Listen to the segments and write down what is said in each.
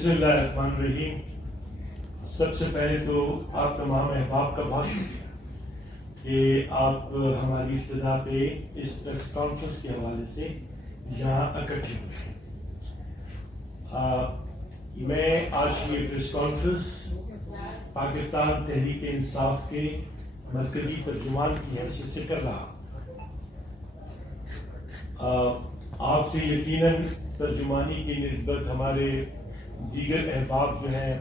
بسم اللہ الرحمن الرحیم. سب سے پہلے تو آپ تمام احباب کا بہت شکریہ کہ آپ ہماری ابتدا پہ اس پریس کانفرنس کے حوالے سے یہاں اکٹھے ہوئے. میں آج کی یہ پریس کانفرنس پاکستان تحریک انصاف کے مرکزی ترجمان کی حیثیت سے کر رہا. آپ سے یقیناً ترجمانی کی نسبت ہمارے دیگر احباب جو ہیں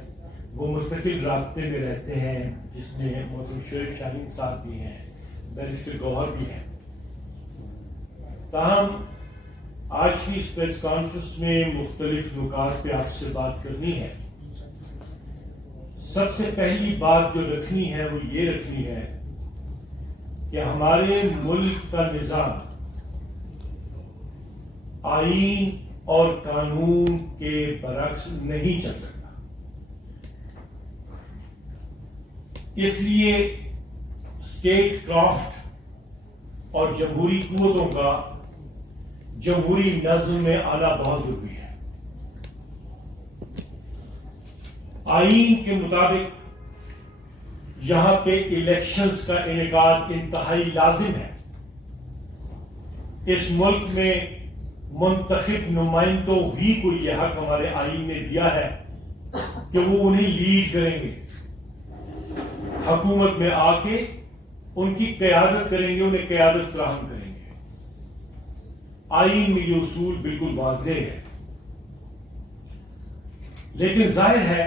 وہ مستقل رابطے میں رہتے ہیں، جس میں محترم شعیب شاہین صاحب بھی ہیں، بیرسٹر گوہر بھی ہیں. تاہم آج کی اس پریس کانفرنس میں مختلف نکات پہ آپ سے بات کرنی ہے. سب سے پہلی بات جو رکھنی ہے وہ یہ رکھنی ہے کہ ہمارے ملک کا نظام آئین اور قانون کے برعکس نہیں چل سکتا. اس لیے اسٹیٹ کرافٹ اور جمہوری قوتوں کا جمہوری نظم میں آنا بہت ضروری ہے. آئین کے مطابق یہاں پہ الیکشنز کا انعقاد انتہائی لازم ہے. اس ملک میں منتخب نمائندوں ہی کو یہ حق ہمارے آئین نے دیا ہے کہ وہ انہیں لیڈ کریں گے، حکومت میں آ کے ان کی قیادت کریں گے، انہیں قیادت فراہم کریں گے. آئین میں یہ اصول بالکل واضح ہے. لیکن ظاہر ہے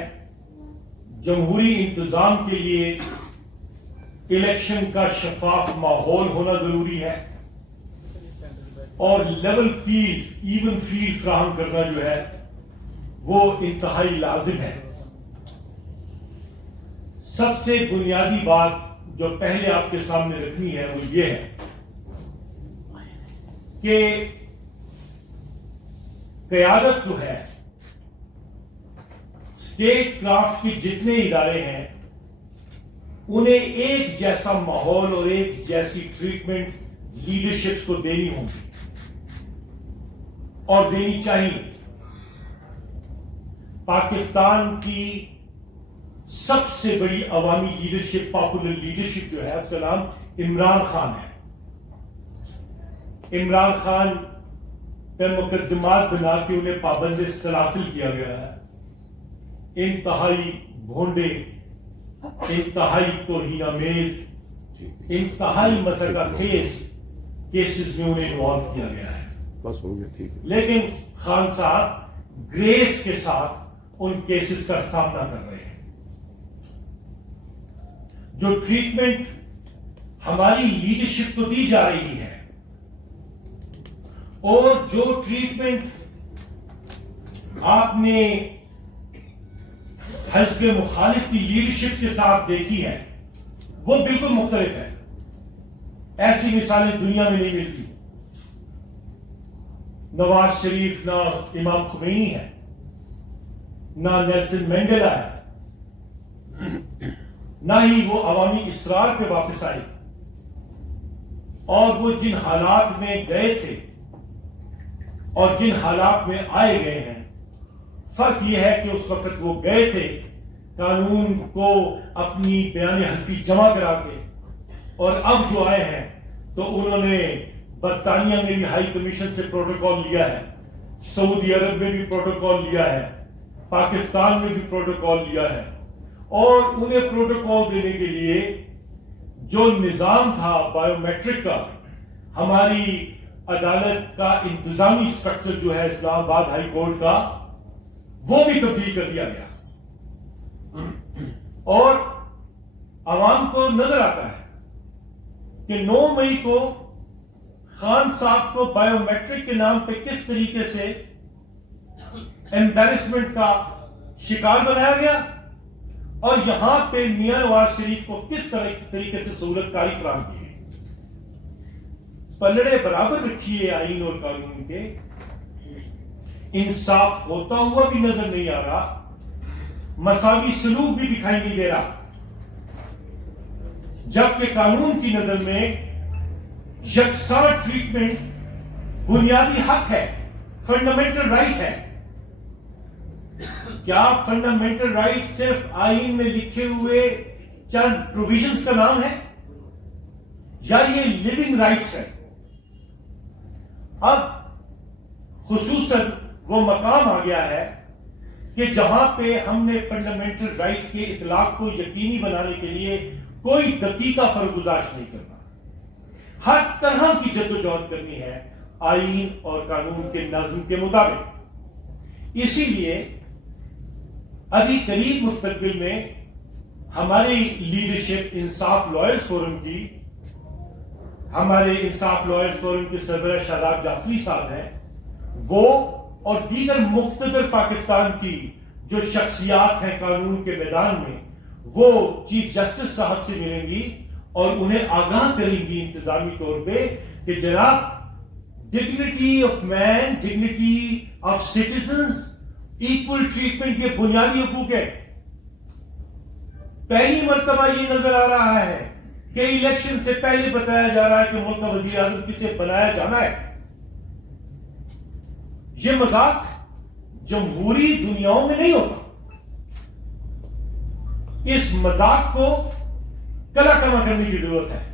جمہوری انتظام کے لیے الیکشن کا شفاف ماحول ہونا ضروری ہے اور لیول فیلڈ، ایون فیلڈ فراہم کرنا جو ہے وہ انتہائی لازم ہے. سب سے بنیادی بات جو پہلے آپ کے سامنے رکھنی ہے وہ یہ ہے کہ قیادت جو ہے اسٹیٹ کرافٹ کے جتنے ادارے ہیں انہیں ایک جیسا ماحول اور ایک جیسی ٹریٹمنٹ لیڈرشپ کو دینی ہوگی اور دینی چاہیے. پاکستان کی سب سے بڑی عوامی لیڈرشپ، پاپولر لیڈرشپ جو ہے اس کا نام عمران خان ہے. عمران خان پہ مقدمات بنا کے انہیں پابند سلاسل کیا گیا ہے. انتہائی بھونڈے، انتہائی توہین آمیز، انتہائی مسئلہ خیز کیسز میں انہیں انوالو کیا گیا ہے. بس ہو گیا، ٹھیک ہے. لیکن خان صاحب گریس کے ساتھ ان کیسز کا سامنا کر رہے ہیں. جو ٹریٹمنٹ ہماری لیڈرشپ کو دی جا رہی ہے اور جو ٹریٹمنٹ آپ نے حزب مخالف کی لیڈرشپ کے ساتھ دیکھی ہے وہ بالکل مختلف ہے. ایسی مثالیں دنیا میں نہیں ملتی. نواز شریف نہ امام خمینی ہے، نہ نیلسن منڈیلا ہے، نہ ہی وہ عوامی اصرار پہ واپس آئے. اور وہ جن حالات میں گئے تھے اور جن حالات میں آئے گئے ہیں، فرق یہ ہے کہ اس وقت وہ گئے تھے قانون کو اپنی بیان حلفی جمع کرا کے، اور اب جو آئے ہیں تو انہوں نے برطانیہ میں بھی ہائی کمیشن سے پروٹوکول لیا ہے، سعودی عرب میں بھی پروٹوکول لیا ہے، پاکستان میں بھی پروٹوکول لیا ہے. اور انہیں پروٹوکول دینے کے لیے جو نظام تھا بایو میٹرک کا، ہماری عدالت کا انتظامی سٹرکچر جو ہے اسلام آباد ہائی کورٹ کا، وہ بھی تبدیل کر دیا گیا. اور عوام کو نظر آتا ہے کہ 9 مئی کو خان صاحب کو بایو میٹرک کے نام پہ کس طریقے سے ایمبیرسمنٹ کا شکار بنایا گیا اور یہاں پہ میاں نواز شریف کو کس طریقے سے سہولت کاری فراہم کی گئی. پلڑے برابر رکھیے آئین اور قانون کے. انصاف ہوتا ہوا بھی نظر نہیں آ رہا، مساوی سلوک بھی دکھائی نہیں دے رہا، جبکہ قانون کی نظر میں یکساں ٹریٹمنٹ بنیادی حق ہے، فنڈامنٹل رائٹ ہے. کیا فنڈامنٹل رائٹ صرف آئین میں لکھے ہوئے چند پروویژنز کا نام ہے یا یہ لیونگ رائٹس ہے؟ اب خصوصاً وہ مقام آ گیا ہے کہ جہاں پہ ہم نے فنڈامنٹل رائٹس کے اطلاق کو یقینی بنانے کے لیے کوئی دقیقہ فرگزاشت نہیں کرنا، ہر طرح کی جدوجہد کرنی ہے آئین اور قانون کے نظم کے مطابق۔ اسی لیے ابھی قریب مستقبل میں ہماری لیڈرشپ انصاف لائرز فورم کی، ہمارے انصاف لائرز فورم کے سربراہ شاداب جعفری صاحب ہیں، وہ اور دیگر مقتدر پاکستان کی جو شخصیات ہیں قانون کے میدان میں، وہ چیف جسٹس صاحب سے ملیں گی اور انہیں آگاہ کریں گی انتظامی طور پہ کہ جناب dignity of man, dignity of citizens, equal treatment یہ بنیادی حقوق ہے۔ پہلی مرتبہ یہ نظر آ رہا ہے کہ الیکشن سے پہلے بتایا جا رہا ہے کہ ملک کا وزیر اعظم کسے بنایا جانا ہے۔ یہ مذاق جمہوری دنیاؤں میں نہیں ہوتا۔ اس مذاق کو کلا کما کرنے کی ضرورت ہے۔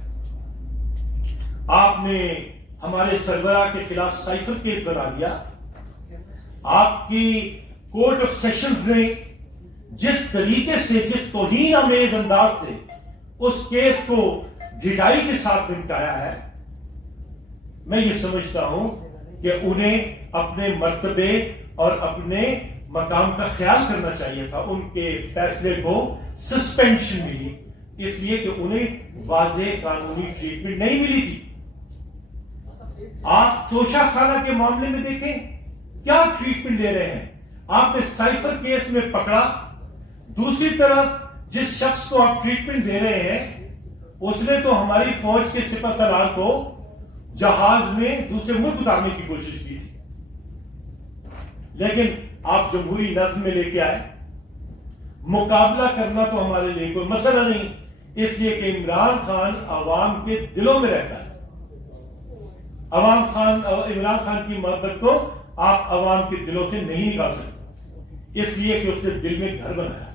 آپ نے ہمارے سربراہ کے خلاف سائفر کیس بنا دیا، آپ کی کورٹ آف سیشنز نے جس طریقے سے، جس توہین آمیز انداز سے اس کیس کو ڈٹائی کے ساتھ نمٹایا ہے، میں یہ سمجھتا ہوں کہ انہیں اپنے مرتبے اور اپنے مقام کا خیال کرنا چاہیے تھا۔ ان کے فیصلے کو سسپینشن ملی اس لیے کہ انہیں واضح قانونی ٹریٹمنٹ نہیں ملی تھی۔ آپ توشہ خانہ کے معاملے میں دیکھیں کیا ٹریٹمنٹ دے رہے ہیں۔ آپ نے سائفر کیس میں پکڑا، دوسری طرف جس شخص کو آپ ٹریٹمنٹ دے رہے ہیں اس نے تو ہماری فوج کے سپہ سالار کو جہاز میں دوسرے ملک اتارنے کی کوشش کی تھی، لیکن آپ جمہوری نظم میں لے کے آئے۔ مقابلہ کرنا تو ہمارے لیے کوئی مسئلہ نہیں، اس لیے کہ عمران خان عوام کے دلوں میں رہتا ہے۔ عمران خان کی محبت کو آپ عوام کے دلوں سے نہیں نکال سکتے، اس لیے کہ اس نے دل میں گھر بنایا۔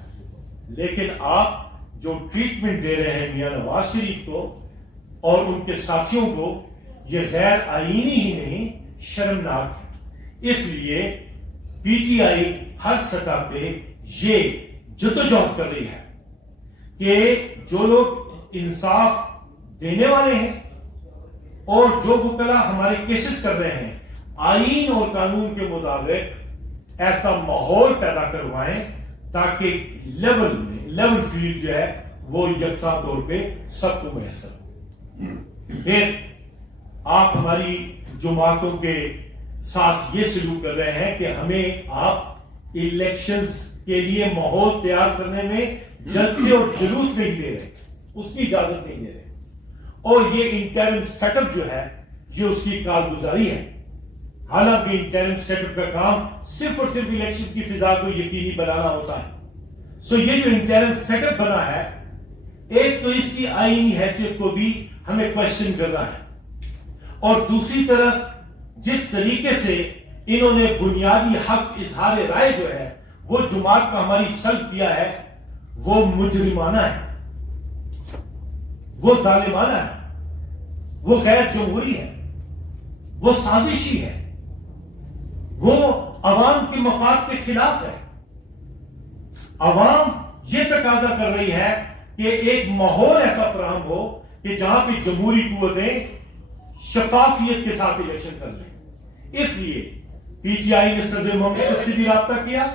لیکن آپ جو ٹریٹمنٹ دے رہے ہیں میاں نواز شریف کو اور ان کے ساتھیوں کو، یہ غیر آئینی ہی نہیں شرمناک ہے۔ اس لیے پی ٹی آئی ہر سطح پہ یہ جدوجہد کر رہی ہے کہ جو لوگ انصاف دینے والے ہیں اور جو وکلا ہمارے کیسز کر رہے ہیں، آئین اور قانون کے مطابق ایسا ماحول پیدا کروائیں تاکہ لیول فیلڈ جو ہے وہ یکساں طور پہ سب کو میسر ہو۔ پھر آپ ہماری جماعتوں کے ساتھ یہ سلوک کر رہے ہیں کہ ہمیں آپ الیکشنز کے لیے ماحول تیار کرنے میں جلسے اور جلوس نہیں دے رہے، اس کی اجازت نہیں دے رہے، اور یہ انٹرم سیٹ اپ جو ہے یہ اس کی کارگزاری ہے۔ حالانکہ انٹرم سیٹ اپ کا کام صرف اور صرف الیکشن کی فضا کو یقینی بنانا ہوتا ہے۔ سو یہ جو انٹرم سیٹ اپ بنا ہے، ایک تو اس کی آئینی حیثیت کو بھی ہمیں کوشچن کرنا ہے، اور دوسری طرف جس طریقے سے انہوں نے بنیادی حق اظہار رائے جو ہے وہ جماعت کا ہماری سلب کیا ہے، وہ مجرمانہ ہے، وہ ظالمانہ ہے، وہ غیر جمہوری ہے، وہ سازشی ہے، وہ عوام کے مفاد کے خلاف ہے۔ عوام یہ تقاضا کر رہی ہے کہ ایک ماحول ایسا فراہم ہو کہ جہاں پہ جمہوری قوتیں شفافیت کے ساتھ الیکشن کر لیں۔ اس لیے پی ٹی آئی نے صدر مملکت سے بھی رابطہ کیا،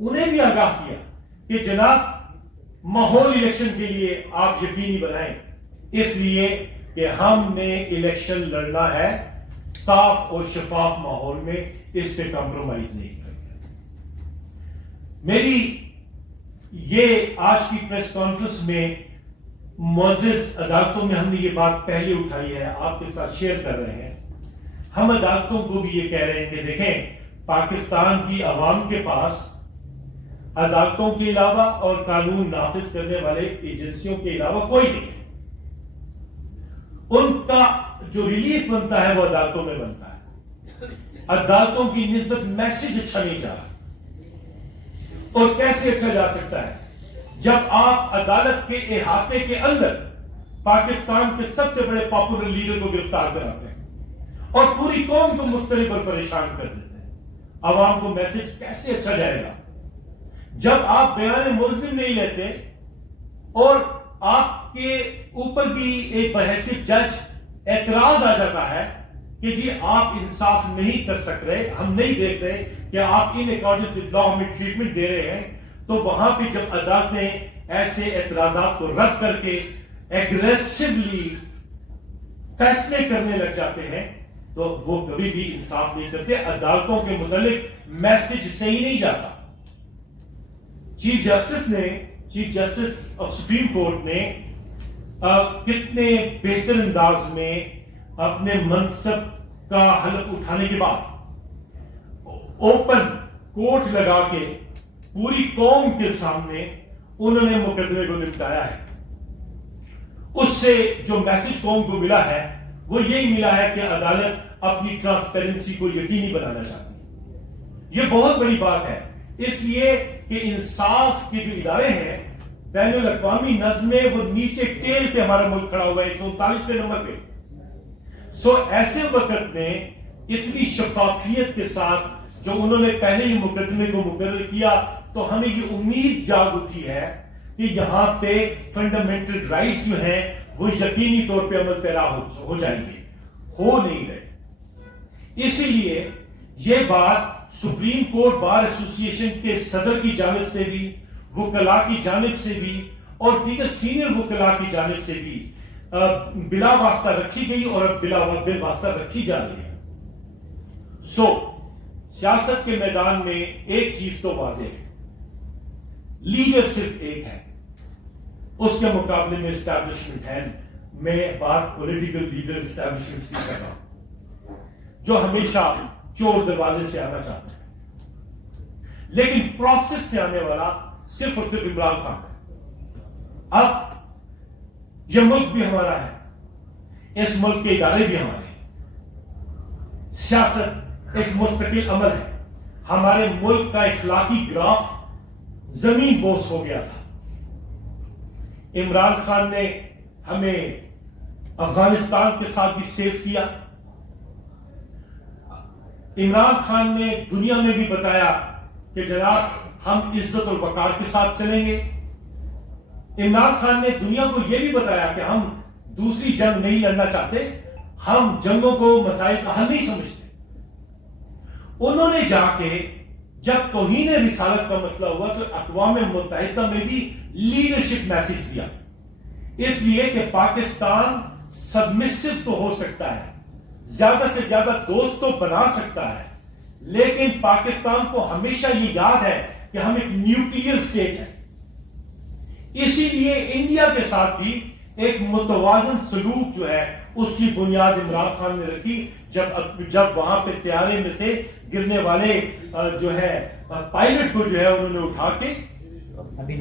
انہیں بھی آگاہ کیا کہ جناب ماحول الیکشن کے لیے آپ یقینی بنائیں، اس لیے کہ ہم نے الیکشن لڑنا ہے صاف اور شفاف ماحول میں، اس پہ کمپرومائز نہیں کرنا۔ میری یہ آج کی پریس کانفرنس میں معزز عدالتوں میں ہم نے یہ بات پہلے اٹھائی ہے، آپ کے ساتھ شیئر کر رہے ہیں۔ ہم عدالتوں کو بھی یہ کہہ رہے ہیں کہ دیکھیں پاکستان کی عوام کے پاس عدالتوں کے علاوہ اور قانون نافذ کرنے والے ایجنسیوں کے علاوہ کوئی نہیں ہے۔ ان کا جو ریلیف بنتا ہے وہ عدالتوں میں بنتا ہے۔ عدالتوں کی نسبت میسج اچھا نہیں جا رہا، اور کیسے اچھا جا سکتا ہے جب آپ عدالت کے احاطے کے اندر پاکستان کے سب سے بڑے پاپولر لیڈر کو گرفتار کراتے ہیں اور پوری قوم کو مسترب اور پریشان کر دیتے ہیں. عوام کو میسج کیسے اچھا جائے گا جب آپ بیان ملزم نہیں لیتے اور آپ کے اوپر بھی ایک بحیثیت جج اعتراض آ جاتا ہے کہ جی آپ انصاف نہیں کر سک رہے, ہم نہیں دیکھ رہے کہ آپ ان اکارڈنگ ود لا ہمیں ٹریٹمنٹ دے رہے ہیں, تو وہاں پہ جب عدالتیں ایسے اعتراضات کو رد کر کے ایگریسولی فیصلے کرنے لگ جاتے ہیں تو وہ کبھی بھی انصاف نہیں کرتے. عدالتوں کے متعلق میسج صحیح نہیں جاتا. Chief justice of supreme court نے کتنے بہتر انداز میں اپنے منصب کا حلف اٹھانے کے بعد اوپن کورٹ لگا کے پوری قوم کے سامنے انہوں نے مقدمے کو نپٹایا ہے. اس سے جو میسج قوم کو ملا ہے وہ یہی ملا ہے کہ عدالت اپنی ٹرانسپیرنسی کو یقینی بنانا چاہتی ہے. یہ بہت بڑی بات ہے, اس لیے کہ انصاف کے جو ادارے ہیں بین الاقوامی نظم میں وہ نیچے ٹیل پہ ہمارا ملک کھڑا ہوا ہے 139 نمبر پہ. سو ایسے وقت میں اتنی شفافیت کے ساتھ جو انہوں نے پہلے ہی مقدمے کو مقرر کیا تو ہمیں یہ امید جاگ اٹھی ہے کہ یہاں پہ فنڈامنٹل رائٹس جو ہیں وہ یقینی طور پہ عمل پیرا ہو جائیں گے, ہو نہیں رہے. اسی لیے یہ بات سپریم کورٹ بار ایسوسی ایشن کے صدر کی جانب سے بھی, وکلاء کی جانب سے بھی اور دیگر سینئر وکلاء کی جانب سے بھی بلا واسطہ رکھی گئی اور اب بلا واسطہ رکھی جا رہی ہے. سو سیاست کے میدان میں ایک چیز تو واضح ہے, لیڈر صرف ایک ہے, اس کے مقابلے میں اسٹیبلشمنٹ ہے. میں بات پولیٹیکل لیڈر اسٹیبلشمنٹ کی کر رہا ہوں جو ہمیشہ چور دروازے سے آنا چاہتے ہیں, لیکن پروسیس سے آنے والا صرف اور صرف عمران خان ہے. اب یہ ملک بھی ہمارا ہے, اس ملک کے ادارے بھی ہمارے ہیں, سیاست ایک مستقل عمل ہے. ہمارے ملک کا اخلاقی گراف زمین بوس ہو گیا تھا. عمران خان نے ہمیں افغانستان کے ساتھ بھی سیف کیا. عمران خان نے دنیا میں بھی بتایا کہ جناب ہم عزت اور وقار کے ساتھ چلیں گے. عمران خان نے دنیا کو یہ بھی بتایا کہ ہم دوسری جنگ نہیں لڑنا چاہتے, ہم جنگوں کو مسائل کا حل نہیں سمجھتے. انہوں نے جا کے جب توہین رسالت کا مسئلہ ہوا تو اقوام متحدہ میں بھی لیڈرشپ میسج دیا, اس لیے کہ پاکستان سبمسو تو ہو سکتا ہے, زیادہ سے زیادہ دوست تو بنا سکتا ہے, لیکن پاکستان کو ہمیشہ یہ یاد ہے کہ ہم ایک نیوکلیئر اسٹیٹ ہیں. اسی لیے انڈیا کے ساتھ بھی ایک متوازن سلوک جو ہے اس کی بنیاد عمران خان نے رکھی جب وہاں پہ طیارے میں سے گرنے والے جو ہے پائلٹ کو جو ہے انہوں نے اٹھا کے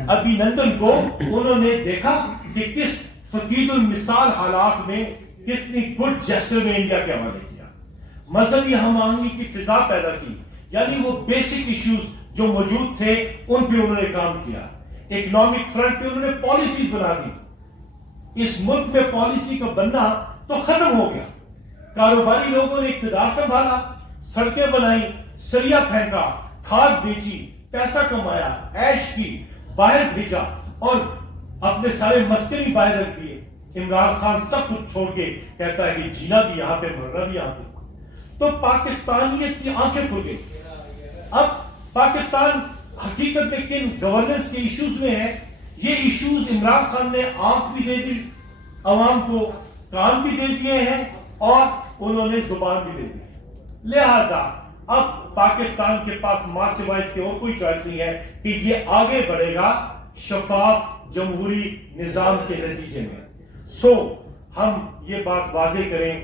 ابھینندن کو انہوں نے دیکھا کہ کس فقید المثال حالات میں کتنی گڈ جیسچر میں انڈیا کے حوالے کیا, مذہبی ہم آہنگی کی فضا پیدا کی, یعنی وہ بیسک ایشوز جو موجود تھے ان پہ انہوں نے کام کیا. اکنامک فرنٹ پہ انہوں نے پالیسیز بنا دی. اس ملک میں پالیسی کا بننا تو ختم ہو گیا. کاروباری لوگوں نے اقتدار سنبھالا, سڑکیں بنائی, سریا پھینکا, کھاد بیچی, پیسہ کمایا, عیش کی, باہر بھیجا اور اپنے سارے مسکن باہر رکھ دیے. عمران خان سب کچھ چھوڑ کے کہتا ہے کہ جینا بھی یہاں پہ, مرنا بھی یہاں پہ. تو پاکستانیت کی آنکھیں کھل گئی. اب پاکستان حقیقت میں کن گورننس کے ایشوز میں ہے, یہ ایشوز عمران خان نے آنکھ بھی دے دی, عوام کو کان بھی دے دیے ہیں اور انہوں نے زبان بھی دے دی. لہذا اب پاکستان کے پاس ماں سوائے اس کے اور کوئی چوائس نہیں ہے کہ یہ آگے بڑھے گا شفاف جمہوری نظام کے نتیجے میں. سو ہم یہ بات واضح کریں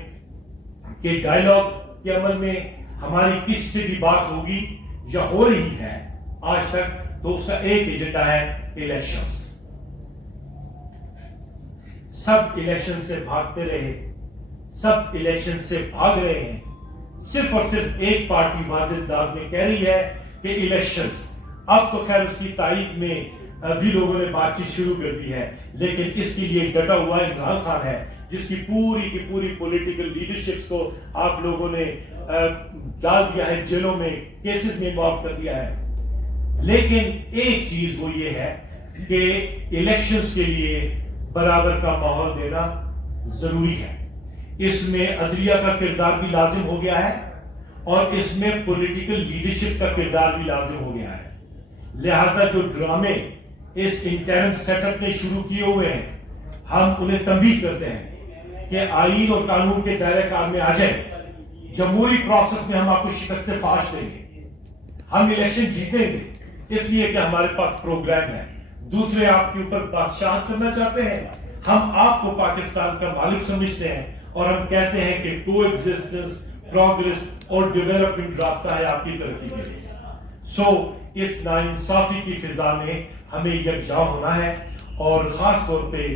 کہ ڈائیلاگ کے عمل میں ہماری کس سے بھی بات ہوگی یا ہو رہی ہے آج تک تو اس کا ایک ایجنڈا ہے الیکشنز. سب الیکشن سے بھاگتے رہے, سب الیکشن سے بھاگ رہے ہیں. صرف اور صرف ایک پارٹی واضح انداز میں کہہ رہی ہے کہ الیکشنز اب تو خیر اس کی تائید میں بھی لوگوں نے بات چیت شروع کر دی ہے، لیکن اس کے لیے ڈٹا ہوا عمران خان ہے، جس کی پوری پولیٹیکل لیڈرشپس کو آپ لوگوں نے ڈال دیا ہے جیلوں میں، کیسز میں انوالو کر دیا ہے۔ لیکن ایک چیز وہ یہ ہے کہ الیکشنز کے لیے برابر کا ماحول دینا ضروری ہے، اس میں عدلیہ کا کردار بھی لازم ہو گیا ہے اور اس میں پولیٹیکل لیڈرشپ کا کردار بھی لازم ہو گیا ہے۔ لہذا جو ڈرامے اس انٹرم سیٹ اپ نے شروع کیے ہوئے ہیں، ہم انہیں تنبیہ کرتے ہیں کہ آئین اور قانون کے دائرہ کار میں آ جائیں۔ جمہوری پروسیس میں ہم آپ کو شکست فاش دیں گے، ہم الیکشن جیتیں گے اس لیے کہ ہمارے پاس پروگرام ہے۔ دوسرے آپ کے اوپر بادشاہت کرنا چاہتے ہیں، ہم آپ کو پاکستان کا مالک سمجھتے ہیں اور ہم کہتے ہیں کہ کو ایگزسٹنس، پروگریس اور ڈیولپمنٹ راستہ ہے آپ کی ترقی کے لیے۔ اس ناانصافی کی فضا میں ہمیں یکجا ہونا ہے، اور خاص طور پہ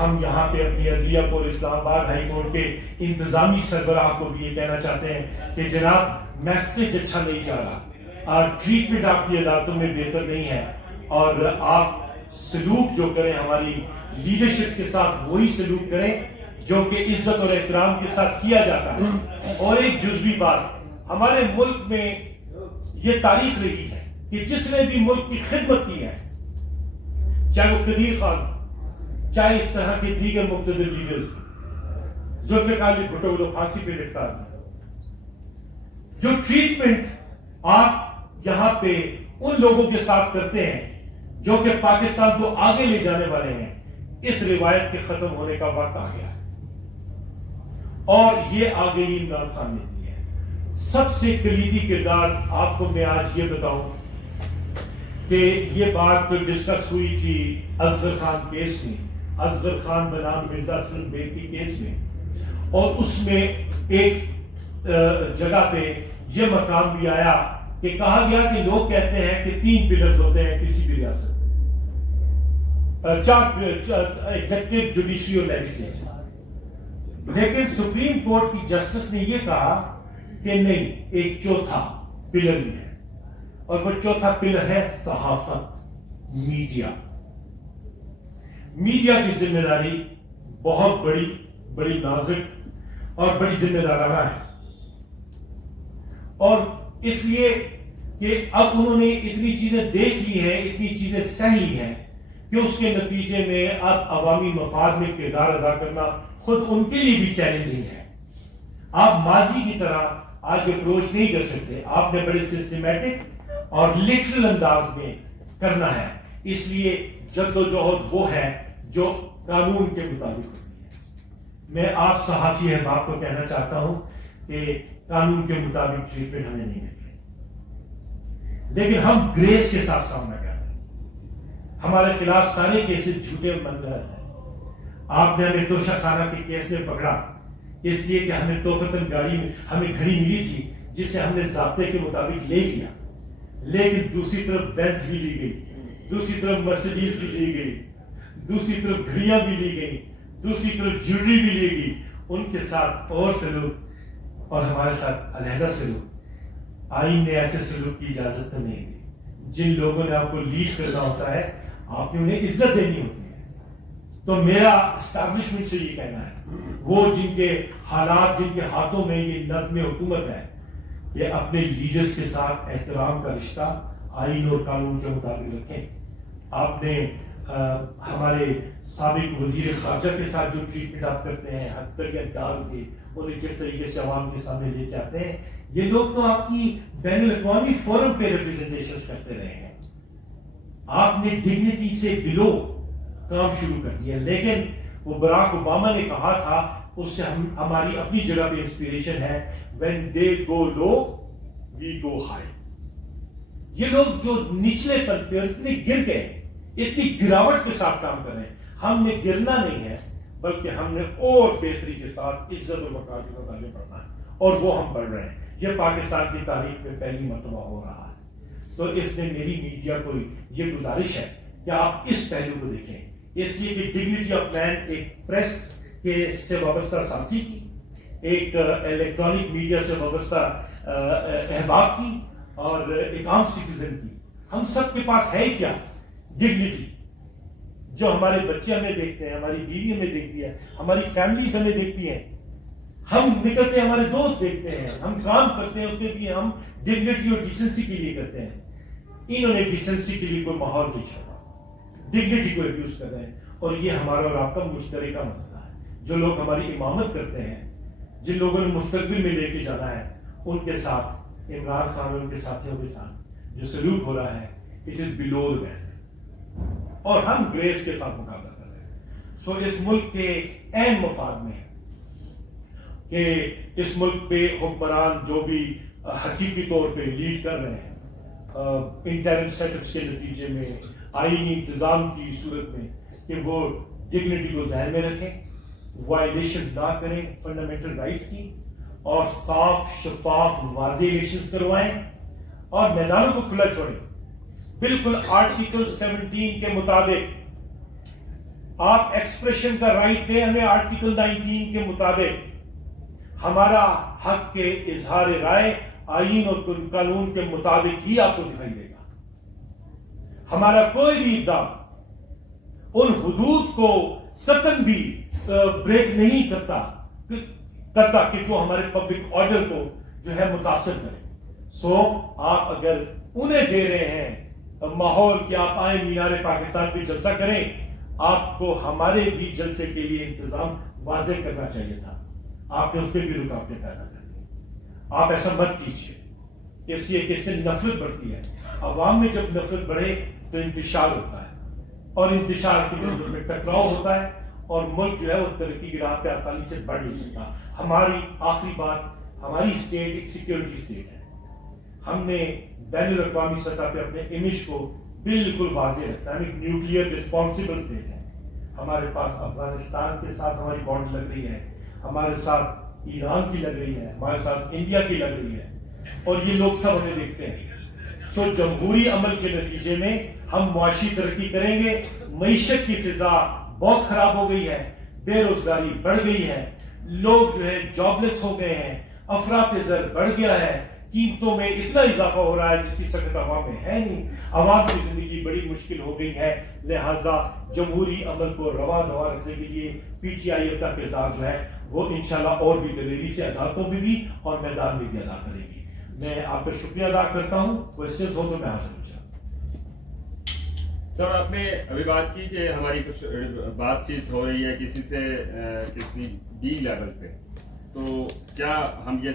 ہم یہاں پہ اپنی عدلیہ کو، اسلام آباد ہائی کورٹ کے انتظامی سربراہ کو بھی یہ کہنا چاہتے ہیں کہ جناب میسج اچھا نہیں جا رہا، ٹریٹمنٹ آپ کی عدالتوں میں بہتر نہیں ہے، اور آپ سلوک جو کریں ہماری لیڈرشپ کے ساتھ وہی سلوک کریں جو کہ عزت اور احترام کے ساتھ کیا جاتا ہے۔ اور ایک جزوی بات، ہمارے ملک میں یہ تاریخ رہی ہے کہ جس نے بھی ملک کی خدمت کی ہے، چاہے وہ قدیر خان، چاہے اس طرح کے دیگر مقتدر لیڈرز، ذوالفقار علی بھٹو کو پھانسی پہ لٹکا دیا، جو ٹریٹمنٹ آپ یہاں پہ ان لوگوں کے ساتھ کرتے ہیں جو کہ پاکستان کو آگے لے جانے والے ہیں، اس روایت کے ختم ہونے کا وقت آ گیا، اور یہ آگے ہی عمران خان نے دی ہے۔ سب سے کلیدی کردار آپ کو میں آج یہ بتاؤں کہ یہ بات ڈسکس ہوئی تھی اصغر خان کیس میں، اصغر خان بنام مرزا اسلم بیگ کی کیس میں، اور اس میں ایک جگہ پہ یہ مقام بھی آیا کہ کہا گیا کہ لوگ کہتے ہیں کہ 3 پلرز ہوتے ہیں کسی بھی ریاست میں، 4 ایگزیکٹو، جوڈیشری اور لیجسلیچر، لیکن سپریم کورٹ کی جسٹس نے یہ کہا کہ نہیں، ایک چوتھا پلر بھی ہے، اور وہ چوتھا پلر ہے صحافت، میڈیا۔ میڈیا کی ذمہ داری بہت بڑی نازک اور بڑی ذمہ دارانہ ہے، اور اس لیے کہ اب انہوں نے اتنی چیزیں دیکھ لی ہیں، اتنی چیزیں سہ لی ہیں کہ اس کے نتیجے میں اب عوامی مفاد میں کردار ادا کرنا خود ان کے لیے بھی چیلنجنگ ہے۔ آپ ماضی کی طرح آج اپروچ نہیں کر سکتے، آپ نے بڑے سسٹمیٹک اور لٹرل انداز میں کرنا ہے، اس لیے جدوجہد وہ ہے جو قانون کے مطابق ہوتی ہے۔ میں آپ صحافی احباب کو کہنا چاہتا ہوں کہ قانون کے مطابق ٹریٹمنٹ ہمیں نہیں ملے، لیکن ہم گریس کے ساتھ سامنا کر رہے ہیں۔ ہمارے خلاف سارے کیسز جھوٹے اور منغلط ہیں۔ آپ نے ہمیں توشہ خانہ کے کیس میں پکڑا اس لیے کہ ہمیں توفتاً گاڑی میں ہمیں گھڑی ملی تھی جسے ہم نے ضابطے کے مطابق لے لیا، لیکن دوسری طرف بینز بھی لی گئی، دوسری طرف مرسیڈیز بھی لی گئی، دوسری طرف گھڑیاں بھی لی گئی، دوسری طرف جیولری بھی لی گئی، ان کے ساتھ اور سلوک اور ہمارے ساتھ علیحدہ سلوک۔ آئین نے ایسے سلوک کی اجازت تو نہیں دی۔ جن لوگوں نے آپ کو لیڈ کرنا ہوتا ہے آپ نے انہیں عزت دینی ہوتی ہے۔ تو میرا اسٹیبلشمنٹ سے یہ کہنا ہے، وہ جن کے حالات، جن کے ہاتھوں میں یہ نظم حکومت ہے، کہ اپنے لیڈرز کے ساتھ احترام کا رشتہ آئین اور قانون کے مطابق رکھیں۔ آپ نے ہمارے سابق وزیر خارجہ کے ساتھ جو ٹریٹمنٹ آپ کرتے ہیں، ہتھکڑیاں ڈال کے انہیں جس طریقے سے عوام کے سامنے لے کے آتے ہیں، یہ لوگ تو آپ کی بین الاقوامی فورم پہ ریپرزنٹیشن کرتے رہے ہیں۔ آپ نے ڈگنیٹی سے بلو کام شروع کر دیا، لیکن وہ براک اوباما نے کہا تھا، اس سے ہماری اپنی جگہ پہ انسپیریشن ہے، when they go low we go high۔ یہ لوگ جو نچلے پن پہ اتنے گر گئے، اتنی گراوٹ کے ساتھ کام کر رہے ہیں، ہم نے گرنا نہیں ہے بلکہ ہم نے اور بہتری کے ساتھ عزت و وقار کے ساتھ آگے بڑھنا ہے، اور وہ ہم بڑھ رہے ہیں۔ یہ پاکستان کی تاریخ میں پہلی مرتبہ ہو رہا ہے۔ تو اس میں میری میڈیا کو یہ گزارش ہے کہ آپ اس پہلو کو دیکھیں، اس لیے کہ ڈگنیٹی آف مین ایک پریس کے سے وابستہ ساتھی کی، ایک الیکٹرانک میڈیا سے وابستہ احباب کی، اور ایک عام سٹیزن کی، ہم سب کے پاس ہے کیا؟ ڈگنیٹی. جو ہمارے بچے ہمیں دیکھتے ہیں, ہماری بیوی ہمیں دیکھتی ہے, ہماری فیملیز ہمیں دیکھتی ہیں, ہم نکلتے ہیں ہمارے دوست دیکھتے ہیں, ہم کام کرتے ہیں اس میں بھی ہم ڈگنیٹی اور ڈیسنسی کے لیے کرتے ہیں. انہوں نے ڈیسنسی کے لیے کوئی ماحول نہیں چھوڑا, ڈگنیٹی کو ابیوز کر رہے ہیں, اور یہ ہمارا اور آپ کا مشترکہ مسئلہ ہے. جو لوگ ہماری امامت کرتے ہیں, جن لوگوں نے مستقبل میں لے کے جانا ہے, ان کے ساتھ عمران خان اور ان کے ساتھیوں کے ساتھ جو سلوک ہو رہا ہے, it is blue the belt, اور ہم گریس کے ساتھ مقابلہ کر رہے ہیں. سو اس ملک کے اہم مفاد میں ہے کہ اس ملک پہ حکمران جو بھی حقیقی طور پہ لیڈ کر رہے ہیں, انٹرنل سیٹلز کے نتیجے میں, آئینی انتظام کی صورت میں, کہ وہ ڈگنیٹی کو ذہن میں رکھیں, وائلیشن نہ کریں فنڈامنٹل رائٹس کی, اور صاف شفاف واضح الیکشنز کروائیں, اور میدانوں کو کھلا چھوڑیں. بالکل آرٹیکل 17 کے مطابق آپ ایکسپریشن کا رائٹ دیں ہمیں, آرٹیکل 19 کے مطابق ہمارا حق کے اظہار رائے آئین اور قانون کے مطابق ہی آپ کو دکھائی دے گا. ہمارا کوئی بھی اقدام ان حدود کو قطعاً بھی بریک نہیں کرتا کہ جو ہمارے پبلک آرڈر کو جو ہے متاثر کرے. سو آپ اگر انہیں دے رہے ہیں ماحول کہ آپ آئیں مینار پاکستان پہ جلسہ کریں, آپ کو ہمارے بھی جلسے کے لیے انتظام واضح کرنا چاہیے تھا. آپ نے اس پہ بھی رکاوٹیں پیدا کر دی. آپ ایسا مت کیجیے, اس لیے کہ اس سے نفرت بڑھتی ہے. عوام میں جب نفرت بڑھے تو انتشار ہوتا ہے, اور انتشار کے میں ٹکراؤ ہوتا ہے, اور ملک جو ہے وہ ترقی کی راہ پہ آسانی سے بڑھ نہیں سکتا. ہماری آخری بات, ہماری اسٹیٹ ایک سیکیورٹی اسٹیٹ ہے. ہم نے بین الاقوامی سطح پہ اپنے امیج کو بالکل واضح رکھنا ہے. ہم ایک نیوکلیئر ریسپانسبل اسٹیٹ ہے. ہمارے پاس افغانستان کے ساتھ ہماری بارڈر لگ رہی ہے, ہمارے ساتھ ایران کی لگ رہی ہے, ہمارے ساتھ انڈیا کی لگ رہی ہے, اور یہ لوگ سب ہمیں دیکھتے ہیں. سو جمہوری عمل کے نتیجے میں ہم معاشی ترقی کریں گے. معیشت کی فضا بہت خراب ہو گئی ہے, بے روزگاری بڑھ گئی ہے, لوگ جو ہے جاب لیس ہو گئے ہیں, افراط زر بڑھ گیا ہے, قیمتوں میں اتنا اضافہ ہو رہا ہے جس کی سکت عوام میں ہے نہیں. عوام کی زندگی بڑی مشکل ہو گئی ہے. لہٰذا جمہوری عمل کو رواں دوا رکھنے کے لیے پی ٹی آئی اپنا کردار جو ہے وہ انشاءاللہ اور بھی دلیری سے عدالتوں میں بھی اور میدان میں بھی ادا کرے گی. میں آپ کا شکریہ ادا کرتا ہوں. کوشچنز ہو تو میں حاضر ہوں. سر, آپ نے ابھی بات کی کہ ہماری کچھ بات چیت ہو رہی ہے کسی سے کسی بی لیول پہ, تو کیا ہم یہ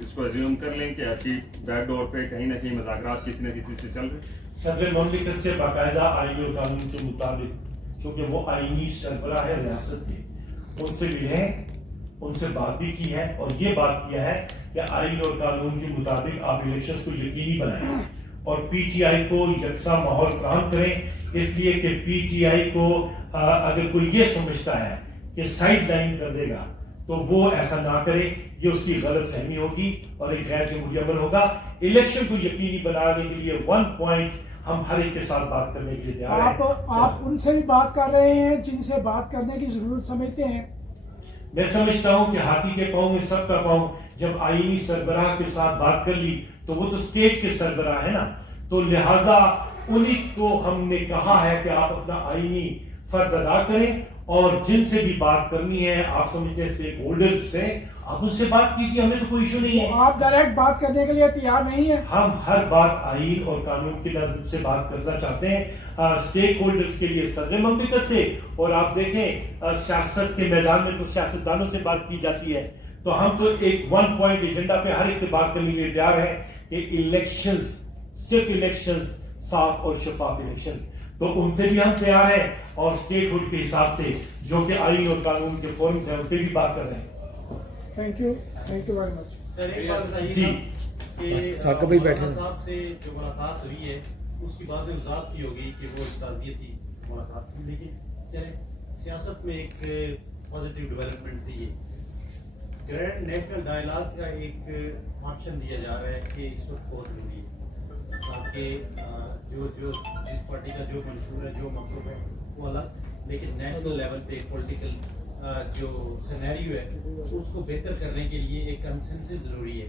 اس کو ایزیوم کر لیں کہ ایسی بیک ڈور پہ کہیں نہ کہیں مذاکرات کسی نہ کسی سے چل رہے ہیں؟ صدر مملکت سے باقاعدہ آئین اور قانون کے مطابق, چونکہ وہ آئینی سربراہ ہے ریاست کے, ان سے ملیں, ان سے بات بھی کی ہے, اور یہ بات کیا ہے کہ آئین اور قانون کے مطابق آپ الیکشنز کو یقینی بنائیں اور پی ٹی آئی کو یکساں ماحول فراہم کریں. اس لیے کہ پی ٹی آئی کو اگر کوئی یہ سمجھتا ہے کہ سائڈ لائن کر دے گا تو وہ ایسا نہ کرے. یہ اس کی غلط فہمی ہوگی اور ایک غیر جمہوری عمل ہوگا. الیکشن کو یقینی بنانے کے لیے 1 پوائنٹ ہم ہر ایک کے ساتھ بات کرنے کے لیے تیار ہیں. آپ ان سے بھی بات کر رہے ہیں جن سے بات کرنے کی ضرورت سمجھتے ہیں؟ میں سمجھتا ہوں کہ ہاتھی کے پاؤں میں سب کا پاؤں. جب آئینی سربراہ کے ساتھ بات کر لی تو وہ تو اسٹیٹ کے سربراہ ہے نا, تو لہٰذا انہی کو ہم نے کہا ہے کہ آپ اپنا آئینی فرض ادا کریں, اور جن سے بھی بات کرنی ہے آپ سمجھتے ہیں اسٹیک ہولڈرز سے, آپ ان سے بات کیجیے, ہمیں تو کوئی ایشو نہیں ہے. آپ ڈائریکٹ بات کرنے کے لیے تیار نہیں ہیں؟ ہم ہر بات آئین اور قانون کی نظر سے بات کرنا چاہتے ہیں اسٹیک ہولڈرز کے لیے صدر مملکت سے. اور آپ دیکھیں سیاست کے میدان میں تو سیاستدانوں سے بات کی جاتی ہے, تو ہم تو ایک 1 پوائنٹ ایجنڈا پہ ہر ایک سے بات کرنے کے لیے تیار ہیں کہ الیکشنز, صرف الیکشنز, صاف اور شفاف الیکشنز, تو ان سے بھی ہم تیار ہیں. اور اسٹیٹ ہوڈ کے حساب سے جو کہ آئین اور قانون کے فورمز ہیں ان پہ بھی بات کر رہے ہیں. Thank you very much. Sir ایک بات بتائیے جی کہ مولانا صاحب سے جو ملاقات ہوئی ہے اس کی بات وضاحت کی ہوگی کہ وہ تعزیتی ملاقات تھی, لیکن چلے سیاست میں ایک پازیٹیو ڈیولپمنٹ تھی. یہ گرینڈ نیشنل ڈائلاگ کا ایک آپشن دیا جا رہا ہے کہ اس وقت بہت ضروری ہے تاکہ جو جس پارٹی کا جو منشور ہے جو مطلب ہے وہ الگ, لیکن نیشنل لیول پہ پولیٹیکل جو سینیریو ہے اس کو بہتر کرنے کے لیے ایک کنسنسس ضروری ہے.